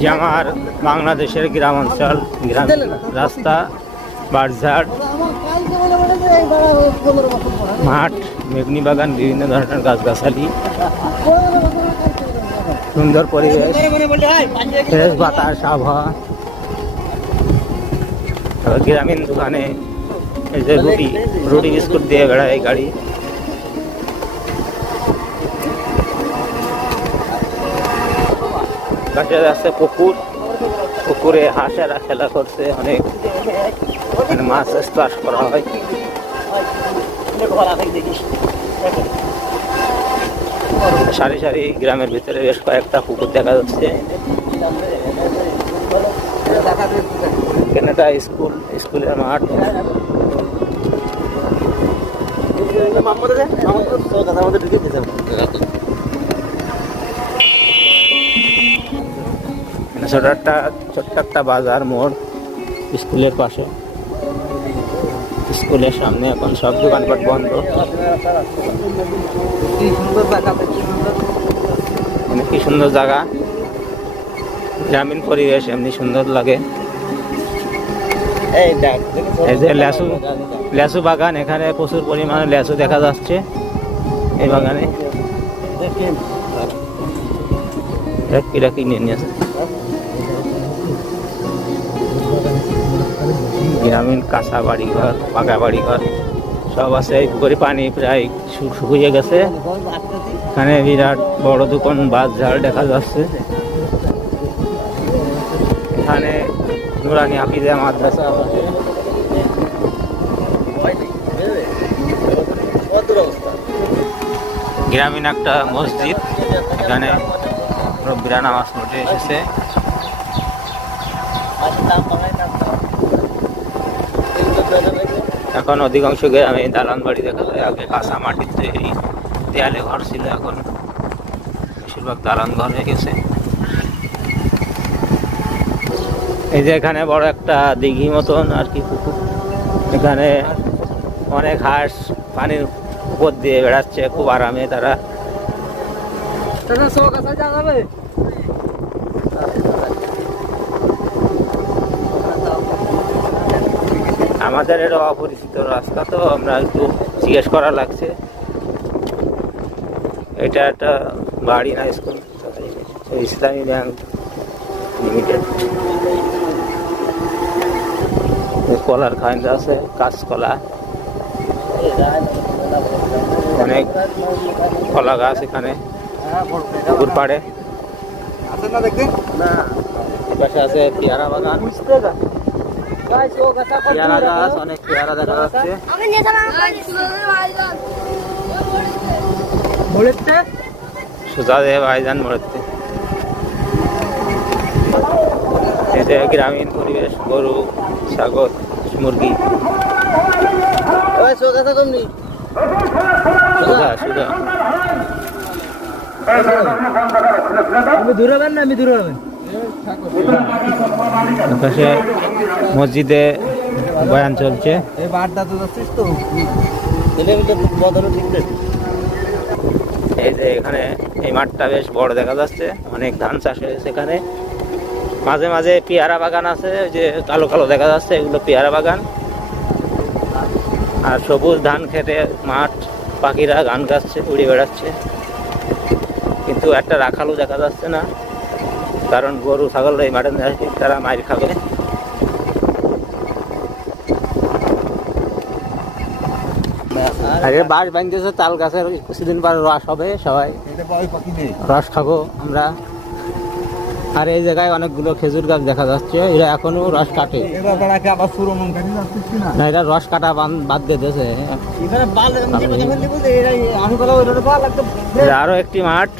যে আমার বাংলাদেশের গ্রাম অঞ্চল, গ্রাম রাস্তা, বারঝাট, মাঠ, মেঘনি বাগান, বিভিন্ন ধরনের গাছগাছালি, সুন্দর পরিবেশ, ফ্রেশ বাতাস, আবহাওয়া। গ্রামীণ দোকানে এই যে রুটি বিস্কুট দিয়ে বেড়ায় এই গাড়ি। কাছে আছে পুকুর, পুকুরে হাঁসেরা খেলা করছে, অনেক মাছ চাষ করা হয়। সারি সারি গ্রামের ভিতরে বেশ কয়েকটা পুকুর দেখা যাচ্ছে। এখানে একটা স্কুলের মাঠ। ছোট্ট একটা বাজার মোড় স্কুলের পাশে। স্কুলের সামনে এখন সব দোকানপাট বন্ধ। কি সুন্দর জায়গা, গ্রামীণ পরিবেশ এমনি সুন্দর লাগে। এই যে লেসু বাগান, এখানে প্রচুর পরিমাণে লেসু দেখা যাচ্ছে এই বাগানে। কিনে নিয়ে আসছে গ্রামীণ কাঁচা বাড়িঘর, পাকা বাড়িঘর সব আছে। পুকুরে পানি প্রায় শুকিয়ে গেছে। এখানে বিরাট বড় দোকান, বাজার দেখা যাচ্ছে। এখানে নুরানি হাফিজা মাদ্রাসা আছে। গ্রামীণ একটা মসজিদ, এখানে মুরব্বিরা নামাজ পড়তে এসেছে। এখন অধিকাংশ গ্রামে দালান বাড়ি দেখা যায়। আগে কাঁচা মাটির তৈরি দেয়ালে ঘর ছিল, এখন বেশিরভাগ দালান ঘর হয়ে গেছে। এই যে এখানে বড় একটা দিঘি মতন আর কি পুকুর, এখানে অনেক হাঁস পানির উপর দিয়ে বেড়াচ্ছে খুব আরামে তারা। আমাদের এটা অপরিচিত রাস্তা, তো আমরা একটু জিজ্ঞেস করা লাগছে। এটা একটা বাড়ি না স্কুল, ইসলামী ব্যাংক লিমিটেড। কলার খাইন্দ আছে, কাঁচকলা, অনেক কলা গাছ এখানে পুকুর পাড়ে। পাশে আছে পেয়ারা বাগান, পেয়ারা গাছ, অনেক পেয়ারা দেখা যাচ্ছে। সোজা দেয় ভাইজান মোড়েতে। এই যে গ্রামীণ পরিবেশ, গরু, ছাগল, মুরগি। মসজিদে বয়ান চলছে। এই যে এখানে এই মাঠটা বেশ বড় দেখা যাচ্ছে, অনেক ধান চাষ হয়েছে এখানে। মাঝে মাঝে পেয়ারা বাগান আছে, যে কালো কালো দেখা যাচ্ছে, এগুলো পেয়ারা বাগান। আর সবুজ ধান খেতে মাঠ, পাখিরা গান গাচ্ছে, উড়ে বেড়াচ্ছে। কিন্তু একটা রাখালও দেখা যাচ্ছে না, কারণ গরু ছাগল এই মাঠে তারা মাইর খাবে। আগে বাঁশ বাঁধতেছে তাল গাছের, কিছুদিন পর রস হবে, সবাই রস খাবো আমরা। আর এই জায়গায় অনেকগুলো খেজুর গাছ দেখা যাচ্ছে, এরা এখনো রস কাটে না, এরা রস কাটা বাদ দিতেছে। আরো একটি মাঠ,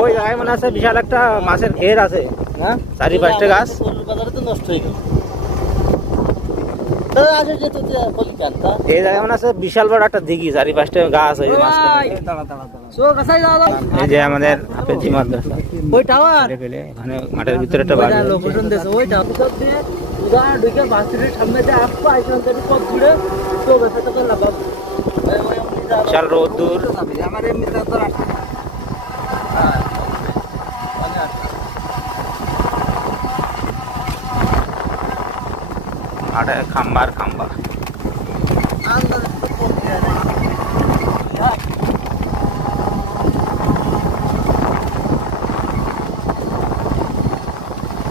ওই জায়গায় মনে আছে বিশাল একটা মাছের ঘের আছে, চারি-পাঁচটা গাছ। নষ্ট হয়ে গেল এই জায়গায় মনে আছে বিশাল বড় একটা দিঘি, চারি-পাঁচটা গাছ। এই যে আমাদের হাফেজি মাদ্রাসা, এখানে মাঠের ভিতরে একটা বাড়ি। বিশাল রোদ্দুর। মাঠে খাম্বার খাম্বা।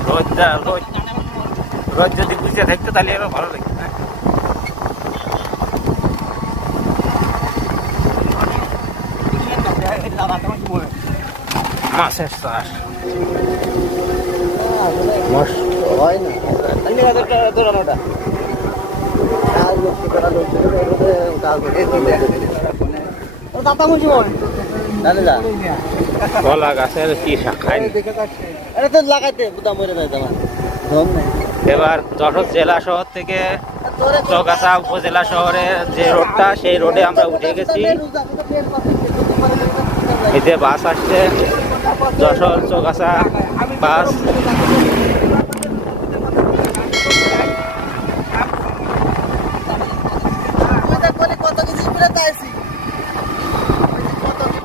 রোদ রোদ যদি বুঝে থাকতো তাহলে আরো ভালো লাগতো। মাছের চাষ হয় না কলা গাছের কি শাখায়। এবার যশোর জেলা শহর থেকে চৌগাছা উপজেলা শহরে যে রোডটা, সেই রোডে আমরা উঠে গেছি। এতে বাস আসছে, যশোর চৌগাছা বাস।